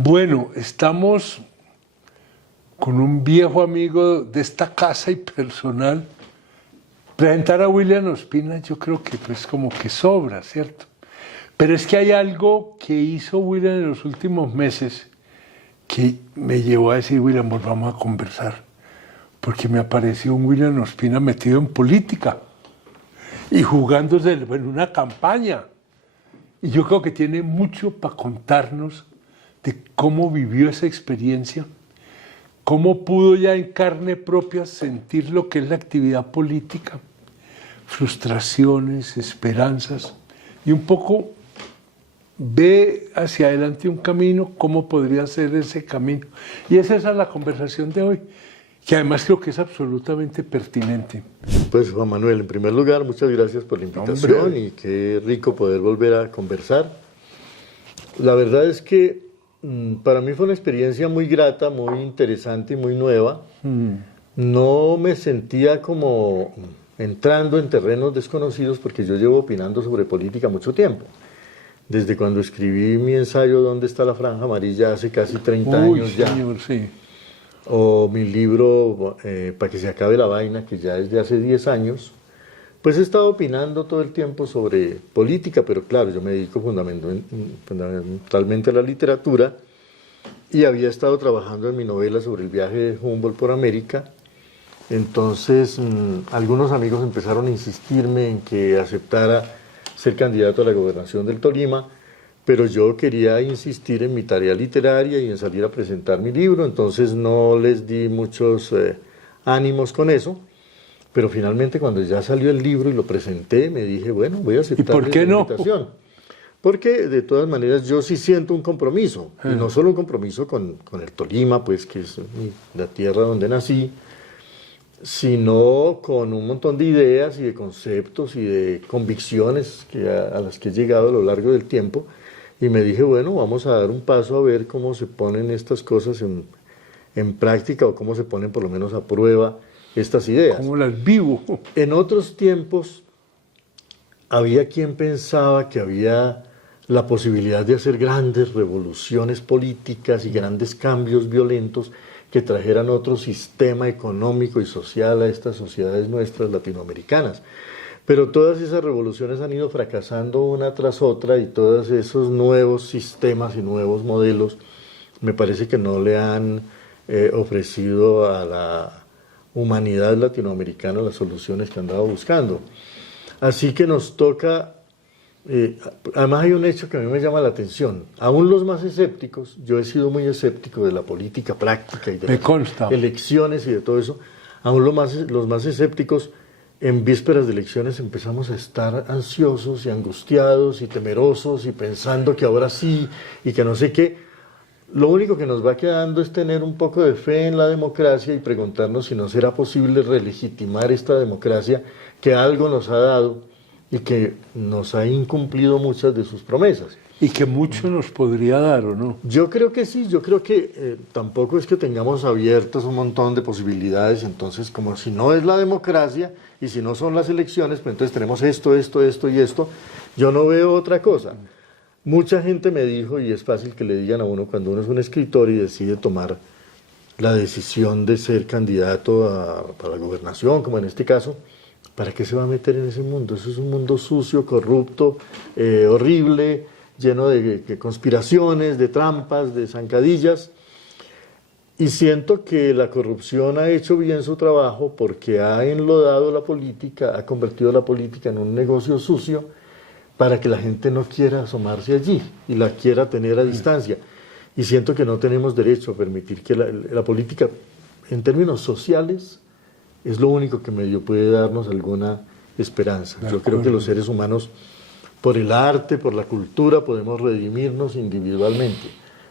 Bueno, estamos con un viejo amigo de esta casa y personal. Presentar a William Ospina yo creo que pues como que sobra, ¿cierto? Pero es que hay algo que hizo William en los últimos meses que me llevó a decir, William, volvamos a conversar, porque me apareció un William Ospina metido en política y jugándose en una campaña. Y yo creo que tiene mucho para contarnos de cómo vivió esa experiencia, cómo pudo ya en carne propia sentir lo que es la actividad política, frustraciones, esperanzas, y un poco ve hacia adelante un camino, cómo podría ser ese camino. Y es esa la conversación de hoy, que además creo que es absolutamente pertinente. Pues Juan Manuel, en primer lugar, muchas gracias por la invitación. ¡Hombre! Y qué rico poder volver a conversar. La verdad es que para mí fue una experiencia muy grata, muy interesante y muy nueva. No me sentía como entrando en terrenos desconocidos porque yo llevo opinando sobre política mucho tiempo. Desde cuando escribí mi ensayo ¿Dónde está la franja amarilla? Hace casi 30 años ya. Señor, sí. O mi libro Para que se acabe la vaina, que ya es de hace 10 años, pues he estado opinando todo el tiempo sobre política, pero claro, yo me dedico fundamentalmente a la literatura y había estado trabajando en mi novela sobre el viaje de Humboldt por América. Entonces, algunos amigos empezaron a insistirme en que aceptara ser candidato a la gobernación del Tolima, pero yo quería insistir en mi tarea literaria y en salir a presentar mi libro, entonces no les di muchos ánimos con eso, pero finalmente cuando ya salió el libro y lo presenté, me dije, bueno, voy a aceptar la invitación. Porque de todas maneras yo sí siento un compromiso, y no solo un compromiso con el Tolima, pues que es la tierra donde nací, sino con un montón de ideas y de conceptos y de convicciones a las que he llegado a lo largo del tiempo, y me dije, bueno, vamos a dar un paso a ver cómo se ponen estas cosas en práctica, o cómo se ponen por lo menos a prueba estas ideas. ¿Cómo las vivo? En otros tiempos había quien pensaba que había la posibilidad de hacer grandes revoluciones políticas y grandes cambios violentos que trajeran otro sistema económico y social a estas sociedades nuestras latinoamericanas. Pero todas esas revoluciones han ido fracasando una tras otra, y todos esos nuevos sistemas y nuevos modelos me parece que no le han ofrecido a la humanidad latinoamericana las soluciones que andaba buscando. Así que nos toca, además hay un hecho que a mí me llama la atención, aún los más escépticos, yo he sido muy escéptico de la política práctica y de las elecciones y de todo eso, aún los más escépticos, en vísperas de elecciones empezamos a estar ansiosos y angustiados y temerosos y pensando que ahora sí y que no sé qué. Lo único que nos va quedando es tener un poco de fe en la democracia y preguntarnos si no será posible relegitimar esta democracia que algo nos ha dado y que nos ha incumplido muchas de sus promesas. Y que mucho nos podría dar, ¿o no? Yo creo que sí, yo creo que tampoco es que tengamos abiertas un montón de posibilidades, entonces como si no es la democracia y si no son las elecciones, pues entonces tenemos esto y esto, yo no veo otra cosa. Mucha gente me dijo, y es fácil que le digan a uno cuando uno es un escritor y decide tomar la decisión de ser candidato para la gobernación, como en este caso, ¿para qué se va a meter en ese mundo? Eso es un mundo sucio, corrupto, horrible, lleno de conspiraciones, de trampas, de zancadillas. Y siento que la corrupción ha hecho bien su trabajo porque ha enlodado la política, ha convertido la política en un negocio sucio para que la gente no quiera asomarse allí y la quiera tener a distancia. Y siento que no tenemos derecho a permitir que la política, en términos sociales, es lo único que medio puede darnos alguna esperanza. Yo creo que los seres humanos, por el arte, por la cultura, podemos redimirnos individualmente,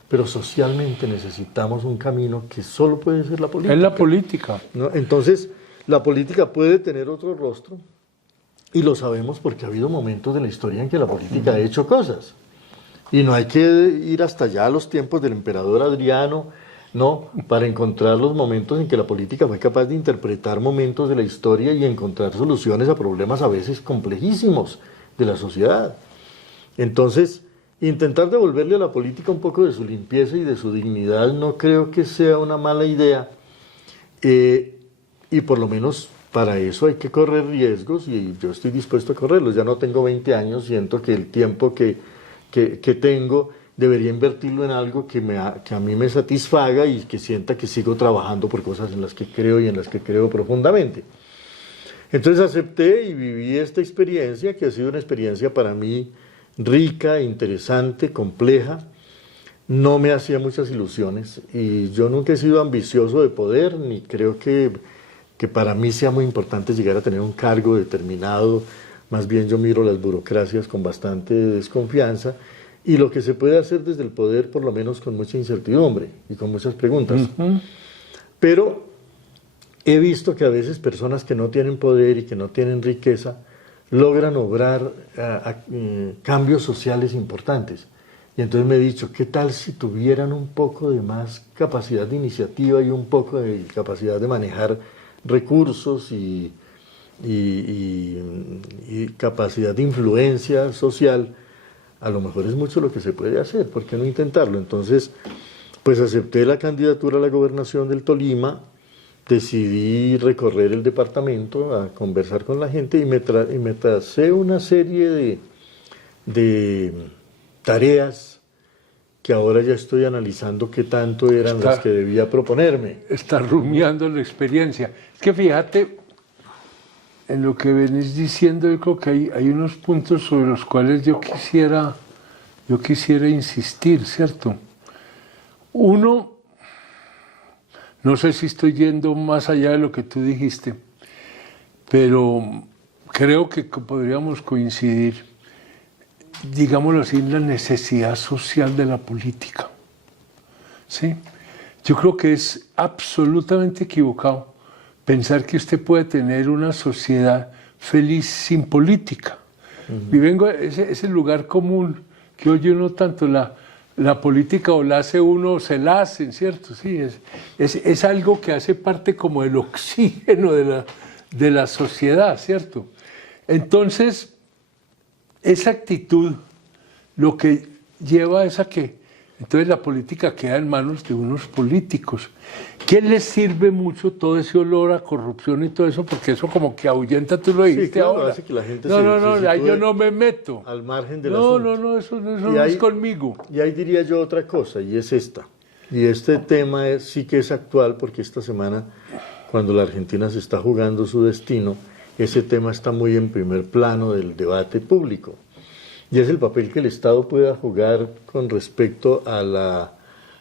pero socialmente necesitamos un camino que solo puede ser la política. Es la política. ¿No? Entonces, la política puede tener otro rostro, y lo sabemos porque ha habido momentos de la historia en que la política ha hecho cosas. Y no hay que ir hasta allá a los tiempos del emperador Adriano, no, para encontrar los momentos en que la política fue capaz de interpretar momentos de la historia y encontrar soluciones a problemas a veces complejísimos de la sociedad. Entonces, intentar devolverle a la política un poco de su limpieza y de su dignidad no creo que sea una mala idea, y por lo menos para eso hay que correr riesgos y yo estoy dispuesto a correrlos. Ya no tengo 20 años, siento que el tiempo que tengo debería invertirlo en algo que a mí me satisfaga y que sienta que sigo trabajando por cosas en las que creo y en las que creo profundamente. Entonces acepté y viví esta experiencia, que ha sido una experiencia para mí rica, interesante, compleja. No me hacía muchas ilusiones y yo nunca he sido ambicioso de poder, ni creo que para mí sea muy importante llegar a tener un cargo determinado. Más bien yo miro las burocracias con bastante desconfianza y lo que se puede hacer desde el poder, por lo menos con mucha incertidumbre y con muchas preguntas. Pero he visto que a veces personas que no tienen poder y que no tienen riqueza logran obrar cambios sociales importantes. Y entonces me he dicho, ¿qué tal si tuvieran un poco de más capacidad de iniciativa y un poco de capacidad de manejar recursos y capacidad de influencia social? A lo mejor es mucho lo que se puede hacer, ¿por qué no intentarlo? Entonces, pues acepté la candidatura a la gobernación del Tolima, decidí recorrer el departamento a conversar con la gente y me tracé una serie de tareas que ahora ya estoy analizando qué tanto eran las que debía proponerme. Está rumiando la experiencia. Es que fíjate, en lo que venís diciendo, yo creo que hay unos puntos sobre los cuales yo quisiera insistir, ¿cierto? Uno, no sé si estoy yendo más allá de lo que tú dijiste, pero creo que podríamos coincidir, digámoslo así, en la necesidad social de la política. ¿Sí? Yo creo que es absolutamente equivocado pensar que usted puede tener una sociedad feliz sin política. Y vengo a ese lugar común que oye uno tanto, la política o la hace uno o se la hacen, ¿cierto? Sí, es algo que hace parte como del oxígeno de la sociedad, ¿cierto? Entonces, esa actitud lo que lleva es a que entonces la política queda en manos de unos políticos. ¿Qué les sirve mucho todo ese olor a corrupción y todo eso? Porque eso como que ahuyenta, tú lo dijiste, sí, claro, ahora. Hace que la gente no, ahí yo no me meto. Al margen del asunto. No, eso no es conmigo. Y ahí diría yo otra cosa, y es esta. Y este tema sí que es actual, porque esta semana, cuando la Argentina se está jugando su destino, ese tema está muy en primer plano del debate público. Y es el papel que el Estado pueda jugar con respecto a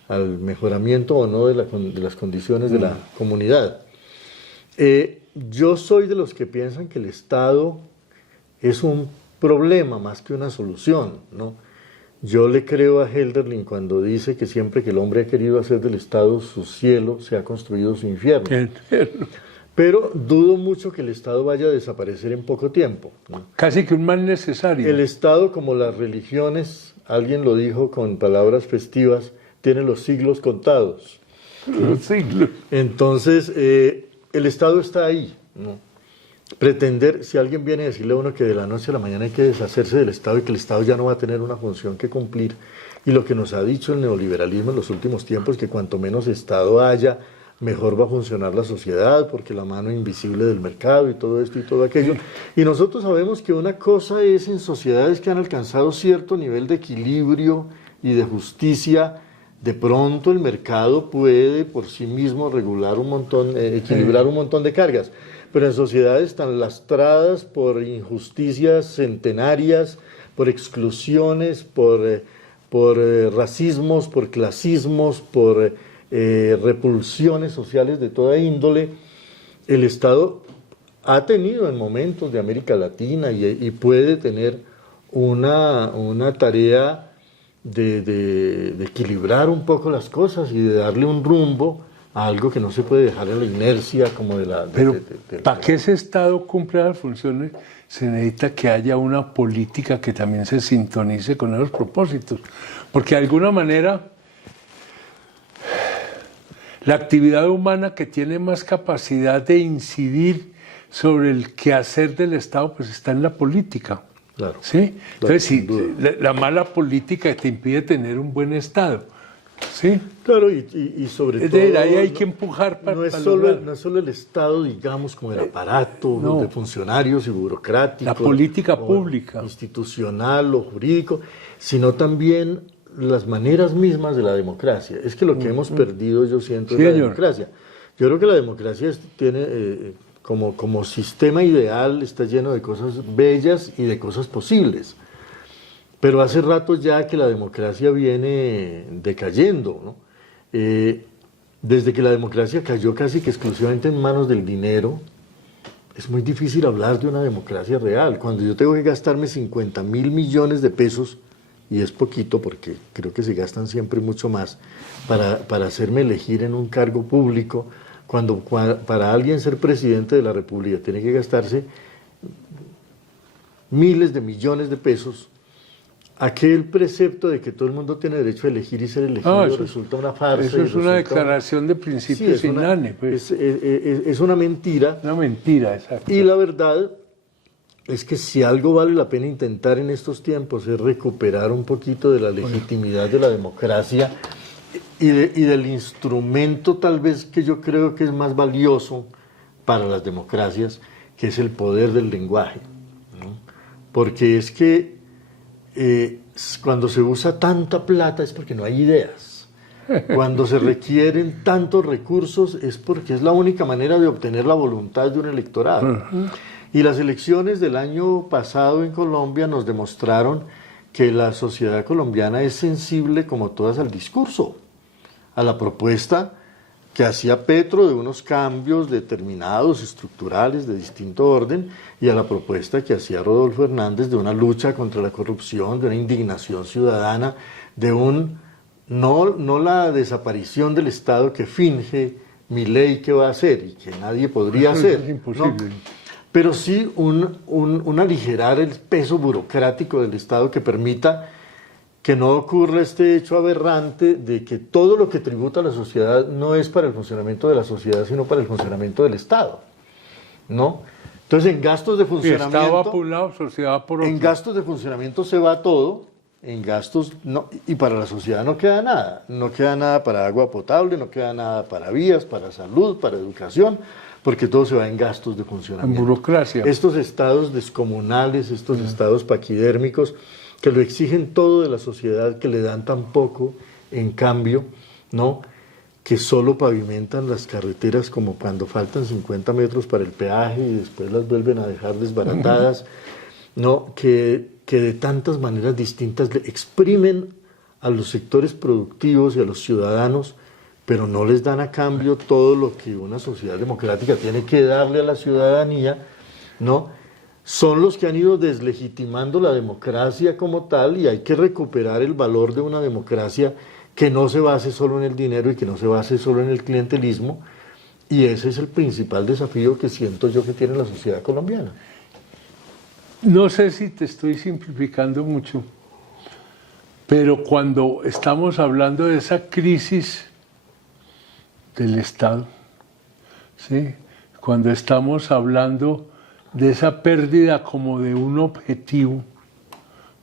al mejoramiento o no de las condiciones de la comunidad. Yo soy de los que piensan que el Estado es un problema más que una solución, ¿no? Yo le creo a Hölderlin cuando dice que siempre que el hombre ha querido hacer del Estado su cielo, se ha construido su infierno. Pero dudo mucho que el Estado vaya a desaparecer en poco tiempo, ¿no? Casi que un mal necesario. El Estado, como las religiones, alguien lo dijo con palabras festivas, tiene los siglos contados. Los siglos. Entonces, el Estado está ahí, ¿no? Pretender, si alguien viene a decirle a uno que de la noche a la mañana hay que deshacerse del Estado y que el Estado ya no va a tener una función que cumplir, y lo que nos ha dicho el neoliberalismo en los últimos tiempos, que cuanto menos Estado haya, mejor va a funcionar la sociedad, porque la mano invisible del mercado y todo esto y todo aquello. Y nosotros sabemos que una cosa es en sociedades que han alcanzado cierto nivel de equilibrio y de justicia, de pronto el mercado puede por sí mismo regular un montón, equilibrar un montón de cargas. Pero en sociedades tan lastradas por injusticias centenarias, por exclusiones, por racismos, por clasismos, por repulsiones sociales de toda índole, el Estado ha tenido en momentos de América Latina y puede tener una tarea de equilibrar un poco las cosas y de darle un rumbo a algo que no se puede dejar en la inercia como de la... Pero para que ese Estado cumpla las funciones se necesita que haya una política que también se sintonice con esos propósitos, porque de alguna manera la actividad humana que tiene más capacidad de incidir sobre el quehacer del Estado pues está en la política. Claro. ¿Sí? Entonces, sin si duda. la mala política te impide tener un buen Estado. ¿Sí? Claro, y sobre Es todo... decir, ahí hay que empujar no es para solo, lograr. no es solo el Estado, digamos, como el aparato no. de funcionarios y burocráticos. La política o pública. Institucional o jurídico, sino también las maneras mismas de la democracia. Es que lo que hemos perdido, yo siento, Sí, es la señor. democracia. Yo creo que la democracia tiene, como sistema ideal, está lleno de cosas bellas y de cosas posibles. Pero hace rato ya que la democracia viene decayendo, ¿no? Desde que la democracia cayó casi que exclusivamente en manos del dinero, es muy difícil hablar de una democracia real. Cuando yo tengo que gastarme 50.000 millones de pesos, y es poquito porque creo que se gastan siempre mucho más, para hacerme elegir en un cargo público, cuando para alguien ser presidente de la República tiene que gastarse miles de millones de pesos, aquel precepto de que todo el mundo tiene derecho a elegir y ser elegido resulta una farsa. Eso es una declaración de principios inane. Pues. Es una mentira. Una mentira, exacto. Y la verdad es que si algo vale la pena intentar en estos tiempos es recuperar un poquito de la legitimidad de la democracia y del instrumento tal vez que yo creo que es más valioso para las democracias, que es el poder del lenguaje, ¿no? Porque es que cuando se usa tanta plata es porque no hay ideas. Cuando se requieren tantos recursos es porque es la única manera de obtener la voluntad de un electorado. Y las elecciones del año pasado en Colombia nos demostraron que la sociedad colombiana es sensible como todas al discurso, a la propuesta que hacía Petro de unos cambios determinados, estructurales, de distinto orden, y a la propuesta que hacía Rodolfo Hernández de una lucha contra la corrupción, de una indignación ciudadana, de no la desaparición del Estado que finge Milei que va a hacer y que nadie podría hacer. Es imposible. ¿No? Pero sí un aligerar el peso burocrático del Estado que permita que no ocurra este hecho aberrante de que todo lo que tributa a la sociedad no es para el funcionamiento de la sociedad, sino para el funcionamiento del Estado, ¿no? Entonces, en gastos de funcionamiento... Estado va por un lado, sociedad por otro. En gastos de funcionamiento se va todo, en gastos... no, y para la sociedad no queda nada. No queda nada para agua potable, no queda nada para vías, para salud, para educación, porque todo se va en gastos de funcionamiento. En burocracia. Estos estados descomunales, estos estados paquidérmicos, que lo exigen todo de la sociedad, que le dan tan poco en cambio, ¿no? Que solo pavimentan las carreteras como cuando faltan 50 metros para el peaje y después las vuelven a dejar desbaratadas, ¿no? Que de tantas maneras distintas le exprimen a los sectores productivos y a los ciudadanos, pero no les dan a cambio todo lo que una sociedad democrática tiene que darle a la ciudadanía, ¿no? Son los que han ido deslegitimando la democracia como tal, y hay que recuperar el valor de una democracia que no se base solo en el dinero y que no se base solo en el clientelismo, y ese es el principal desafío que siento yo que tiene la sociedad colombiana. No sé si te estoy simplificando mucho, pero cuando estamos hablando de esa crisis del Estado, ¿sí? Cuando estamos hablando de esa pérdida como de un objetivo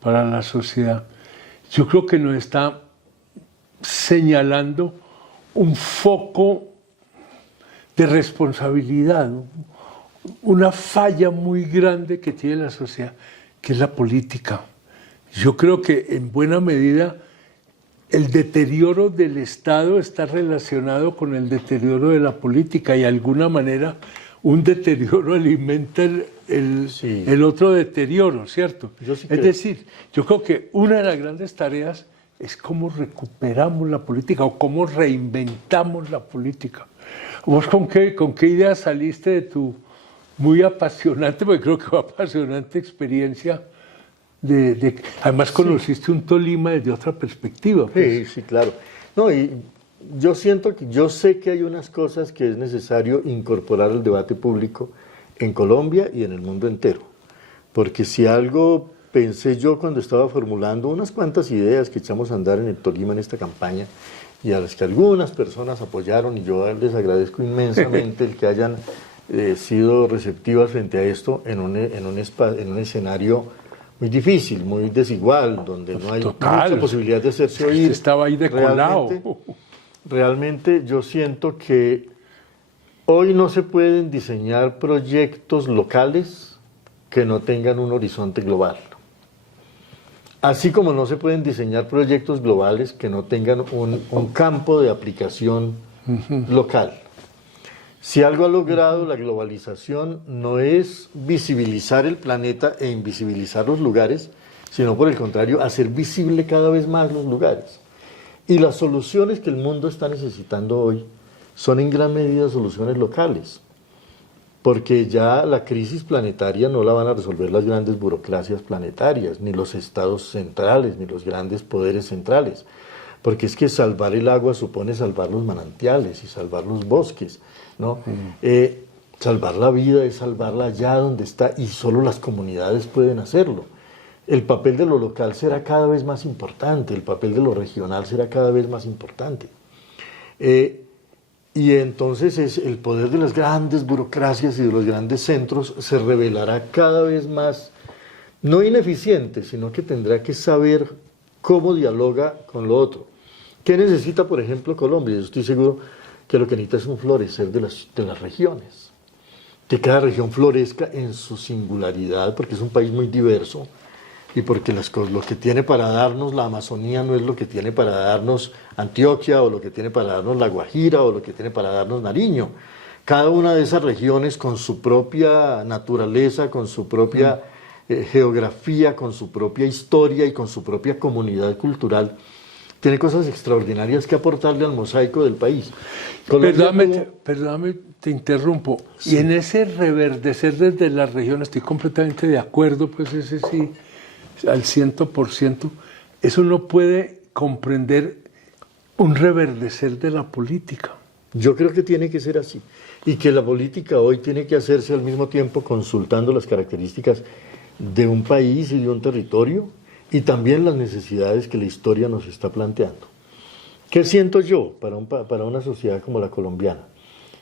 para la sociedad, yo creo que nos está señalando un foco de responsabilidad, una falla muy grande que tiene la sociedad, que es la política. Yo creo que en buena medida el deterioro del Estado está relacionado con el deterioro de la política, y de alguna manera un deterioro alimenta el otro deterioro, ¿cierto? Es decir, yo creo que una de las grandes tareas es cómo recuperamos la política o cómo reinventamos la política. ¿Vos con qué idea saliste de tu muy apasionante, porque creo que fue apasionante experiencia además conociste un Tolima desde otra perspectiva? Pues. Sí, claro. No, y yo sé que hay unas cosas que es necesario incorporar al debate público en Colombia y en el mundo entero. Porque si algo pensé yo cuando estaba formulando unas cuantas ideas que echamos a andar en el Tolima en esta campaña, y a las que algunas personas apoyaron, y yo les agradezco inmensamente el que hayan sido receptivas frente a esto en un escenario muy difícil, muy desigual, donde no hay Total. mucha posibilidad de hacerse oír. Estaba ahí de colado. Realmente yo siento que hoy no se pueden diseñar proyectos locales que no tengan un horizonte global. Así como no se pueden diseñar proyectos globales que no tengan un campo de aplicación local. Si algo ha logrado la globalización no es visibilizar el planeta e invisibilizar los lugares, sino por el contrario, hacer visible cada vez más los lugares. Y las soluciones que el mundo está necesitando hoy son en gran medida soluciones locales, porque ya la crisis planetaria no la van a resolver las grandes burocracias planetarias, ni los estados centrales, ni los grandes poderes centrales, porque es que salvar el agua supone salvar los manantiales y salvar los bosques, ¿no? Salvar la vida es salvarla allá donde está y solo las comunidades pueden hacerlo. El papel de lo local será cada vez más importante, el papel de lo regional será cada vez más importante. Y entonces el poder de las grandes burocracias y de los grandes centros se revelará cada vez más, no ineficiente, sino que tendrá que saber cómo dialoga con lo otro. ¿Qué necesita, por ejemplo, Colombia? Yo estoy seguro que lo que necesita es un florecer de las regiones, que cada región florezca en su singularidad, porque es un país muy diverso, y porque lo que tiene para darnos la Amazonía no es lo que tiene para darnos Antioquia, o lo que tiene para darnos La Guajira, o lo que tiene para darnos Nariño. Cada una de esas regiones con su propia naturaleza, con su propia geografía, con su propia historia y con su propia comunidad cultural, tiene cosas extraordinarias que aportarle al mosaico del país. Perdóname, te interrumpo. Sí. Y en ese reverdecer desde la región, estoy completamente de acuerdo, pues ese sí, al 100%, eso no puede comprender un reverdecer de la política. Yo creo que tiene que ser así. Y que la política hoy tiene que hacerse al mismo tiempo consultando las características de un país y de un territorio, y también las necesidades que la historia nos está planteando. ¿Qué siento yo para una sociedad como la colombiana?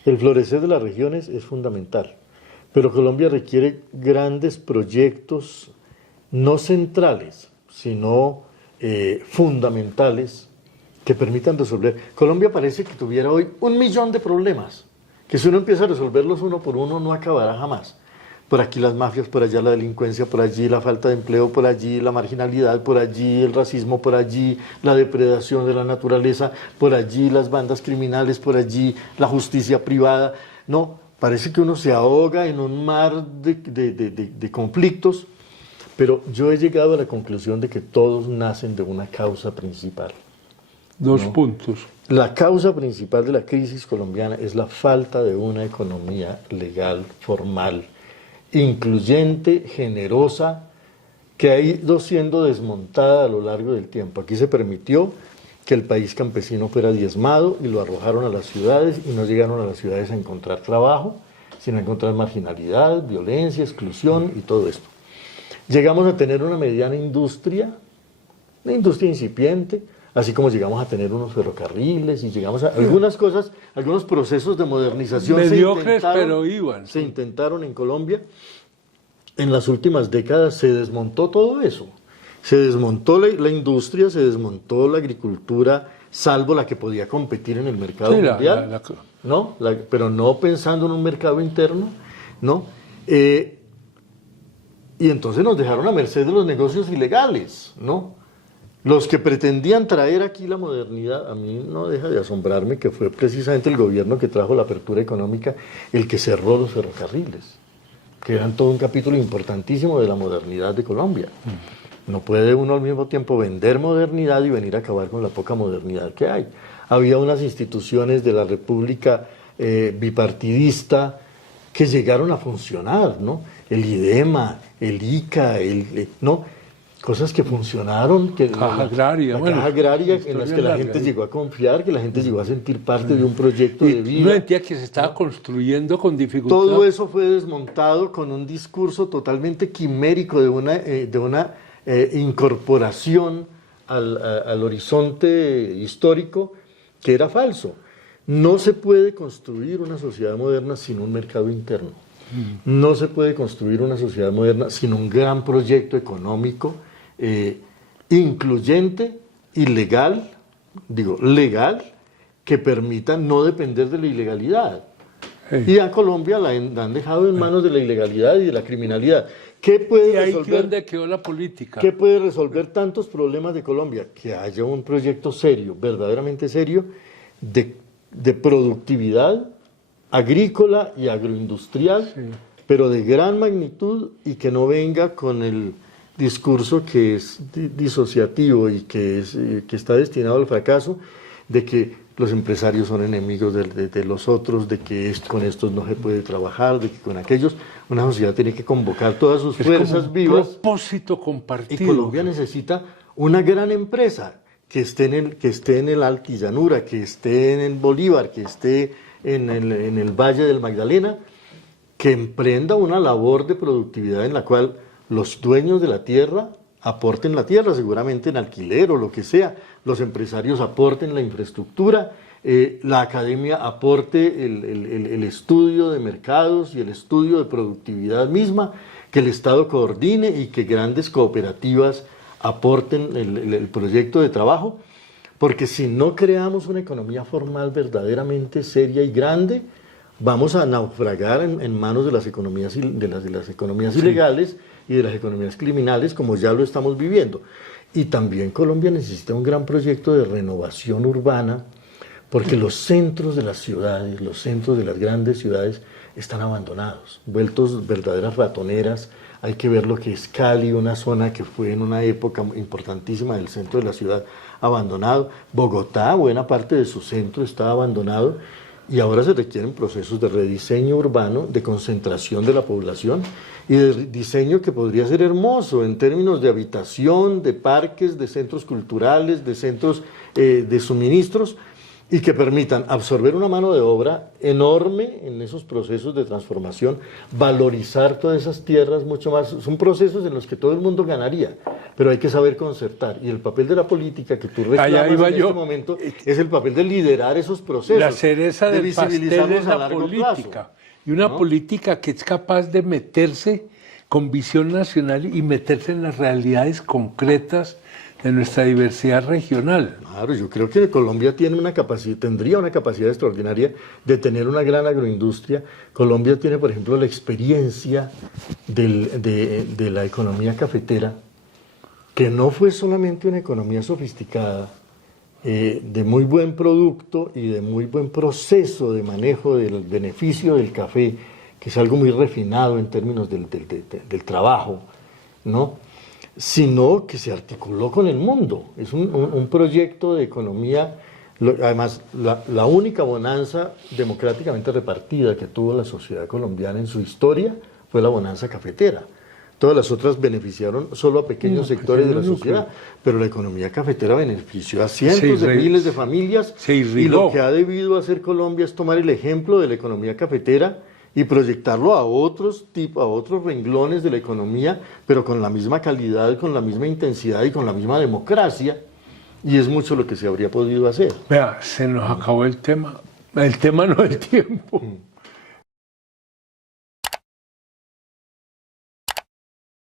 El florecer de las regiones es fundamental, pero Colombia requiere grandes proyectos, no centrales, sino fundamentales, que permitan resolver. Colombia parece que tuviera hoy 1 millón de problemas, que si uno empieza a resolverlos uno por uno no acabará jamás. Por aquí las mafias, por allá la delincuencia, por allí la falta de empleo, por allí la marginalidad, por allí el racismo, por allí la depredación de la naturaleza, por allí las bandas criminales, por allí la justicia privada. No, parece que uno se ahoga en un mar de conflictos, pero yo he llegado a la conclusión de que todos nacen de una causa principal. Dos puntos. La causa principal de la crisis colombiana es la falta de una economía legal, formal, incluyente, generosa, que ha ido siendo desmontada a lo largo del tiempo. Aquí se permitió que el país campesino fuera diezmado y lo arrojaron a las ciudades y no llegaron a las ciudades a encontrar trabajo, sino a encontrar marginalidad, violencia, exclusión y todo esto. Llegamos a tener una mediana industria, una industria incipiente, así como llegamos a tener unos ferrocarriles y llegamos a algunas cosas, algunos procesos de modernización mediocres, pero iban. Se intentaron en Colombia. En las últimas décadas se desmontó todo eso. Se desmontó la industria, se desmontó la agricultura, salvo la que podía competir en el mercado mundial, ¿no? Pero no pensando en un mercado interno, ¿no? Y entonces nos dejaron a merced de los negocios ilegales, ¿no? Los que pretendían traer aquí la modernidad, a mí no deja de asombrarme que fue precisamente el gobierno que trajo la apertura económica el que cerró los ferrocarriles, que eran todo un capítulo importantísimo de la modernidad de Colombia. No puede uno al mismo tiempo vender modernidad y venir a acabar con la poca modernidad que hay. Había unas instituciones de la República bipartidista que llegaron a funcionar, ¿no? El IDEMA, el ICA, ¿no? Cosas que funcionaron, que caja agraria, caja agraria en las que la gente llegó a confiar, que la gente llegó a sentir parte de un proyecto de vida. Una entidad que se estaba construyendo con dificultad. Todo eso fue desmontado con un discurso totalmente quimérico de una incorporación al horizonte histórico que era falso. No se puede construir una sociedad moderna sin un mercado interno. No se puede construir una sociedad moderna sin un gran proyecto económico incluyente y legal, que permita no depender de la ilegalidad. Y a Colombia la han dejado en manos de la ilegalidad y de la criminalidad. ¿Qué puede ¿Y ahí resolver? dónde quedó la política? ¿Qué puede resolver tantos problemas de Colombia? Que haya un proyecto serio, verdaderamente serio, de productividad agrícola y agroindustrial, Sí. pero de gran magnitud y que no venga con el discurso que es disociativo y que está destinado al fracaso, de que los empresarios son enemigos de los otros, de que con estos no se puede trabajar, de que con aquellos una sociedad tiene que convocar todas sus fuerzas vivas. Propósito compartido. Y Colombia necesita una gran empresa que esté en el Altillanura, que esté en Bolívar, que esté en el Valle del Magdalena, que emprenda una labor de productividad en la cual los dueños de la tierra aporten la tierra, seguramente en alquiler o lo que sea, los empresarios aporten la infraestructura, la academia aporte el estudio de mercados y el estudio de productividad misma, que el Estado coordine y que grandes cooperativas aporten el proyecto de trabajo, porque si no creamos una economía formal verdaderamente seria y grande, vamos a naufragar en manos de las economías, de las economías ilegales y de las economías criminales, como ya lo estamos viviendo. Y también Colombia necesita un gran proyecto de renovación urbana, porque los centros de las ciudades, los centros de las grandes ciudades están abandonados, vueltos verdaderas ratoneras. Hay que ver lo que es Cali, una zona que fue en una época importantísima del centro de la ciudad abandonado. Bogotá, buena parte de su centro está abandonado. Y ahora se requieren procesos de rediseño urbano, de concentración de la población y de diseño que podría ser hermoso en términos de habitación, de parques, de centros culturales, de centros de suministros, y que permitan absorber una mano de obra enorme en esos procesos de transformación, valorizar todas esas tierras mucho más. Son procesos en los que todo el mundo ganaría, pero hay que saber concertar. Y el papel de la política que tú reclamas en este momento es el papel de liderar esos procesos. La cereza de del pastel es la política. Plazo, y una ¿no? política que es capaz de meterse con visión nacional y meterse en las realidades concretas de nuestra diversidad regional. Claro, yo creo que Colombia tendría una capacidad extraordinaria de tener una gran agroindustria. Colombia tiene, por ejemplo, la experiencia de la economía cafetera, que no fue solamente una economía sofisticada, de muy buen producto y de muy buen proceso de manejo del beneficio del café, que es algo muy refinado en términos del trabajo, ¿no? Sino que se articuló con el mundo. Es un proyecto de economía, además la única bonanza democráticamente repartida que tuvo la sociedad colombiana en su historia fue la bonanza cafetera. Todas las otras beneficiaron solo a pequeños sectores de la sociedad, pero la economía cafetera benefició a cientos de miles de familias, y lo que ha debido hacer Colombia es tomar el ejemplo de la economía cafetera y proyectarlo a otros renglones de la economía, pero con la misma calidad, con la misma intensidad y con la misma democracia, y es mucho lo que se habría podido hacer. Vea, se nos acabó el tema no el tiempo.